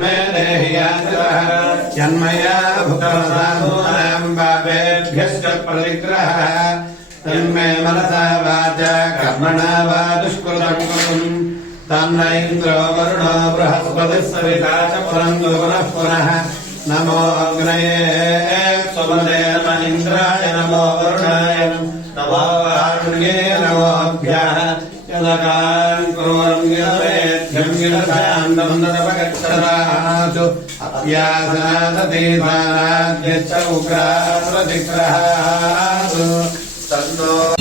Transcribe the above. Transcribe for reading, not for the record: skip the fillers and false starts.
मे देहि याचरः यन्मया भूतसाधूनां पापेभ्यश्च प्रतिग्रहः तन्मे मनसा वाचा कर्मणा वा दुष्कृतं कुरुम् तन्न इन्द्रो वरुणो बृहस्पतिः सविता च पुरन्तु पुनः पुनः नमो अग्नये स्वमदे नम इन्द्राय नमो वरुणाय नमो वारुण्ये नमोऽभ्यः यदकान् कुर्वन् गिरवेद्यं गिरशान्तं नरपगच्छरासु अप्यासनादतीर्थानाद्यश्च उग्रात् प्रतिग्रहासु तन्नो